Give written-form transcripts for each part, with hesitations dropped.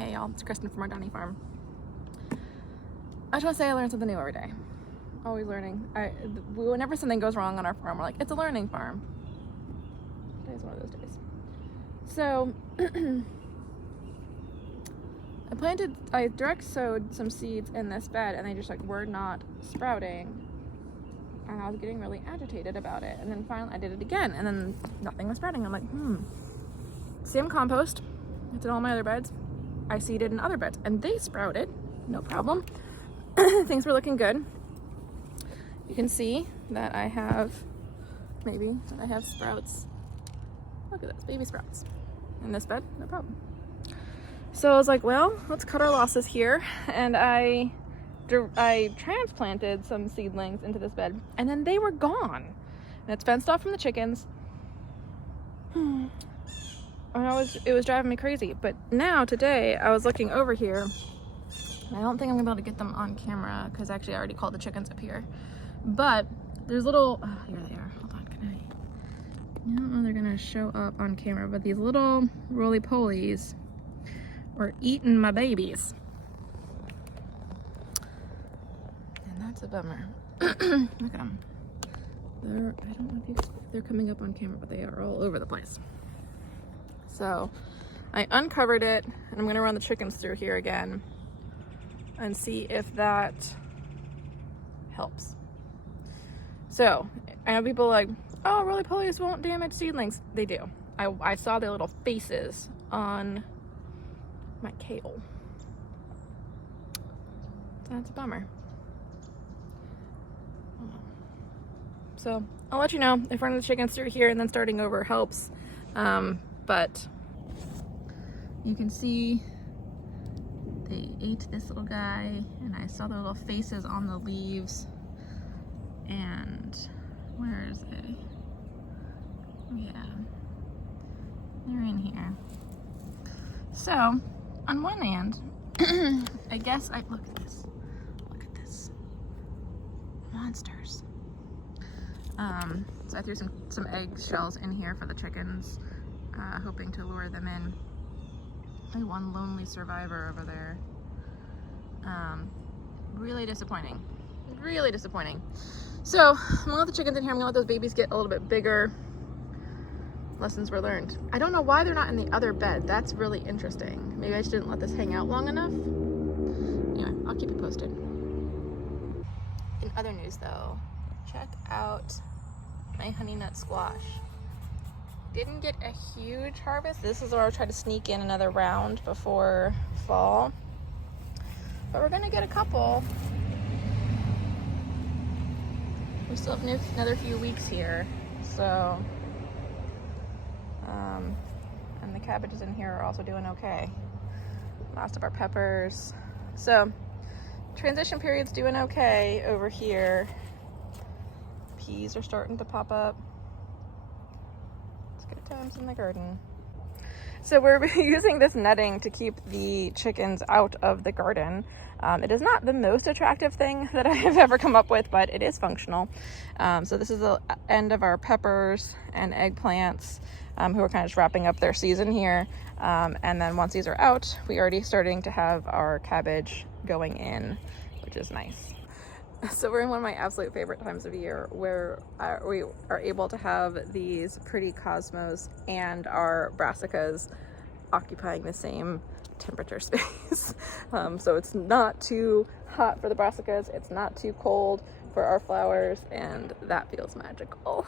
Hey y'all, it's Kristen from our Donny farm. I just want to say I learn something new every day. Always learning. Whenever something goes wrong on our farm, we're like, it's a learning farm. Today's one of those days. So, I direct sowed some seeds in this bed and they just like were not sprouting. And I was getting really agitated about it. And then finally I did it again and then nothing was sprouting. I'm like, same compost. It's in all my other beds. I seeded in other beds and they sprouted, no problem. Things were looking good. You can see that I have sprouts. Look at this, baby sprouts in this bed, no problem. So I was like, well, let's cut our losses here. And I transplanted some seedlings into this bed and then they were gone. And it's fenced off from the chickens. And it was driving me crazy. But now today I was looking over here and I don't think I'm gonna be able to get them on camera because actually I already called the chickens up here. But there's little, here they are, hold on, I don't know if they're gonna show up on camera, but these little roly-polies were eating my babies. And that's a bummer. Look at them. I don't know if they're coming up on camera, but they are all over the place. So I uncovered it and I'm gonna run the chickens through here again and see if that helps. So I know people are like, oh, roly-polies won't damage seedlings. They do. I saw their little faces on my kale. So that's a bummer. So I'll let you know if running the chickens through here and then starting over helps. But you can see they ate this little guy and I saw their little faces on the leaves. And where is it? Yeah, they're in here. So on one hand, I guess look at this monsters. So I threw some egg shells in here for the chickens, hoping to lure them in. Only one lonely survivor over there. Really disappointing. Really disappointing. So I'm gonna let the chickens in here. I'm gonna let those babies get a little bit bigger. Lessons were learned. I don't know why they're not in the other bed. That's really interesting. Maybe I just didn't let this hang out long enough. Anyway, I'll keep you posted. In other news though, check out my honey nut squash. Didn't get a huge harvest. This is where I'll try to sneak in another round before fall. But we're gonna get a couple. We still have another few weeks here, so and the cabbages in here are also doing okay. Last of our peppers. So transition period's doing okay over here. Peas are starting to pop up. It's good times in the garden. So we're using this netting to keep the chickens out of the garden. It is not the most attractive thing that I have ever come up with, but it is functional. So this is the end of our peppers and eggplants, who are kind of just wrapping up their season here. And then once these are out, we're already starting to have our cabbage going in, which is nice. So we're in one of my absolute favorite times of year where we are able to have these pretty cosmos and our brassicas occupying the same temperature space. So it's not too hot for the brassicas, it's not too cold for our flowers, and that feels magical.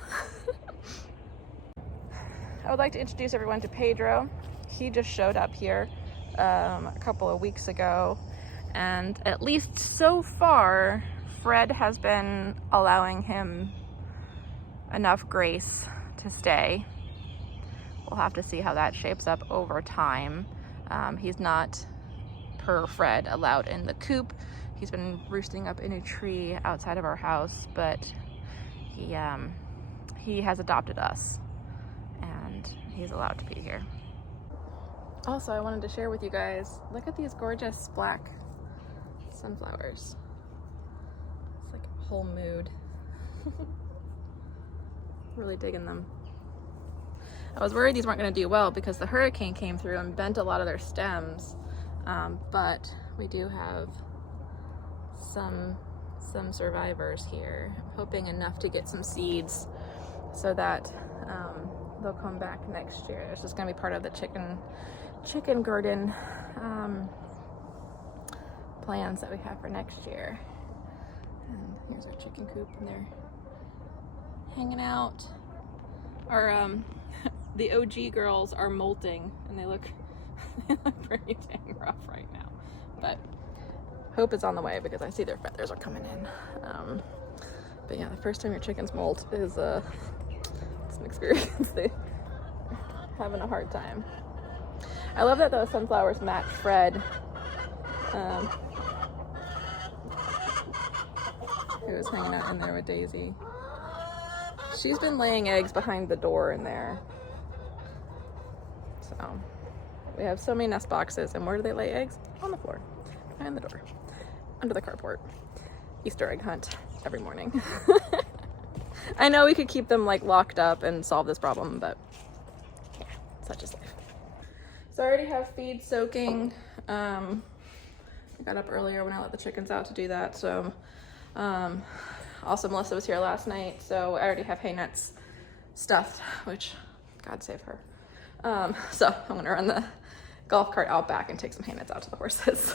I would like to introduce everyone to Pedro. He just showed up here a couple of weeks ago, and at least so far Fred has been allowing him enough grace to stay. We'll have to see how that shapes up over time. He's not, per Fred, allowed in the coop. He's been roosting up in a tree outside of our house, but he has adopted us and he's allowed to be here. Also, I wanted to share with you guys, look at these gorgeous black sunflowers. It's like a whole mood. Really digging them. I was worried these weren't going to do well because the hurricane came through and bent a lot of their stems. But we do have some survivors here. I'm hoping enough to get some seeds so that they'll come back next year. It's just gonna be part of the chicken garden plans that we have for next year. And here's our chicken coop, and they're hanging out. Our the OG girls are molting, and they look pretty dang rough right now. But hope is on the way because I see their feathers are coming in. But yeah, the first time your chickens molt is it's an experience. They're having a hard time. I love that those sunflowers match Fred. Who was hanging out in there with Daisy. She's been laying eggs behind the door in there. So we have so many nest boxes, and where do they lay eggs? On the floor, behind the door, under the carport. Easter egg hunt every morning. I know we could keep them like locked up and solve this problem, but yeah, such is life. So I already have feed soaking. I got up earlier when I let the chickens out to do that. So also Melissa was here last night, so I already have hay nets stuffed, which God save her. So I'm gonna run the golf cart out back and take some hay nets out to the horses.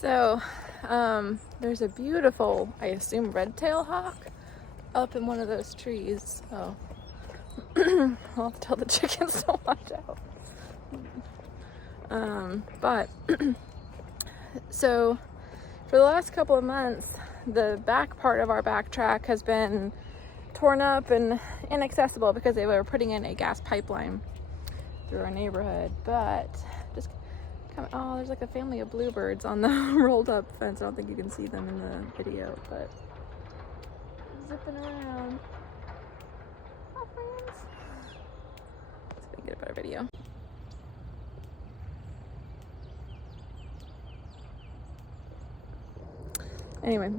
So, there's a beautiful, I assume, red-tailed hawk up in one of those trees. So, I'll have to tell the chickens to watch out. But, so, for the last couple of months, the back part of our back track has been torn up and inaccessible because they were putting in a gas pipeline through our neighborhood. But, just oh, there's like a family of bluebirds on the rolled up fence. I don't think you can see them in the video, but zipping around. Hi, friends. Let's see if we can get a better video. Anyway,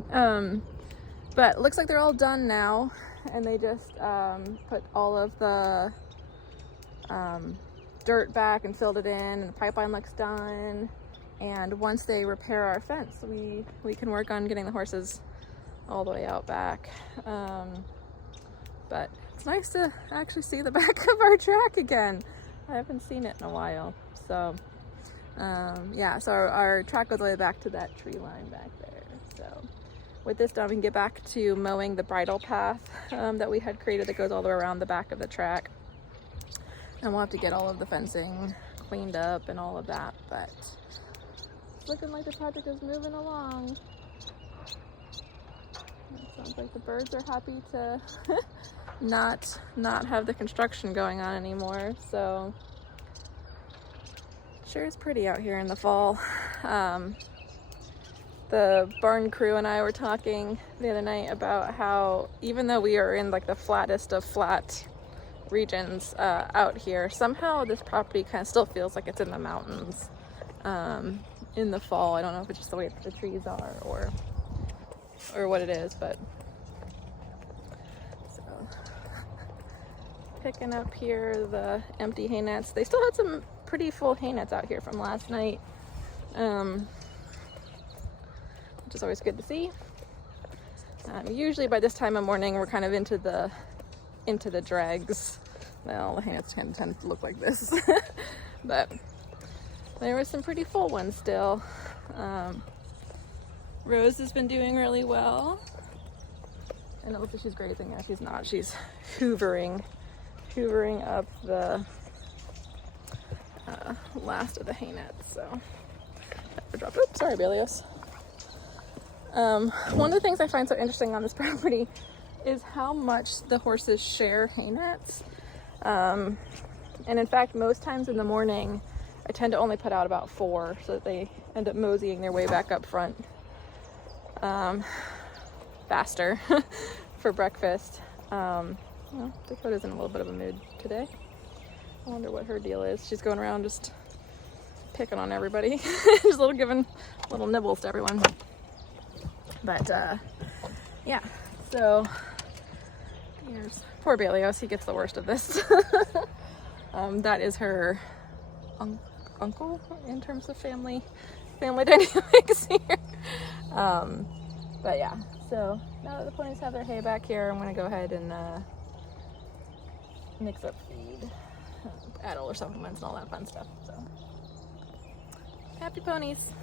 but it looks like they're all done now, and they just put all of the dirt back and filled it in, and the pipeline looks done. And once they repair our fence, we can work on getting the horses all the way out back. But it's nice to actually see the back of our track again. I haven't seen it in a while. So yeah, so our track goes all the way back to that tree line back there. So with this done, we can get back to mowing the bridle path that we had created that goes all the way around the back of the track. And we'll have to get all of the fencing cleaned up and all of that, but it's looking like the project is moving along. It sounds like the birds are happy to not have the construction going on anymore, so sure is pretty out here in the fall. The barn crew and I were talking the other night about how even though we are in like the flattest of flat regions out here, somehow this property kind of still feels like it's in the mountains in the fall. I don't know if it's just the way the trees are or what it is, but so picking up here the empty hay nets. They still had some pretty full hay nets out here from last night, which is always good to see. Usually by this time of morning we're kind of into the dregs. Well, the hay nets kind of tend to look like this, but there was some pretty full ones still. Rose has been doing really well. And it looks like she's grazing. Yeah, she's not. She's hoovering up the last of the hay nets. So, oops, sorry, Belios. One of the things I find so interesting on this property is how much the horses share hay nets. And in fact, most times in the morning, I tend to only put out about 4 so that they end up moseying their way back up front faster for breakfast. Well, Dakota's in a little bit of a mood today. I wonder what her deal is. She's going around just picking on everybody, just giving little nibbles to everyone. But yeah, so here's poor Belios. He gets the worst of this. That is her uncle in terms of family dynamics here. But yeah, so now that the ponies have their hay back here, I'm gonna go ahead and mix up feed, add all their supplements and all that fun stuff. So happy ponies.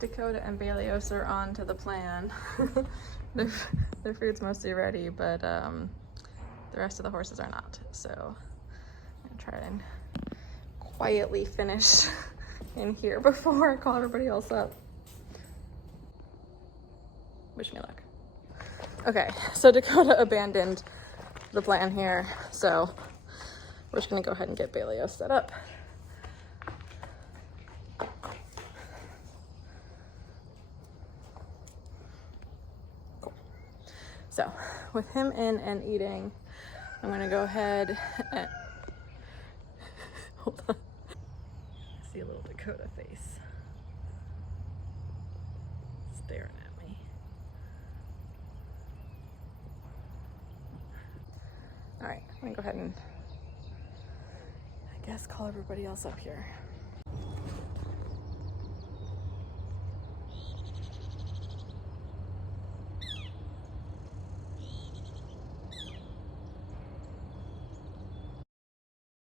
Dakota and Belios are on to the plan. Their food's mostly ready, but the rest of the horses are not. So I'm gonna try and quietly finish in here before I call everybody else up. Wish me luck. Okay, so Dakota abandoned the plan here, so we're just gonna go ahead and get Belios set up. So, with him in and eating, I'm gonna go ahead and, hold on. I see a little Dakota face staring at me. All right, I'm gonna go ahead and, I guess, call everybody else up here.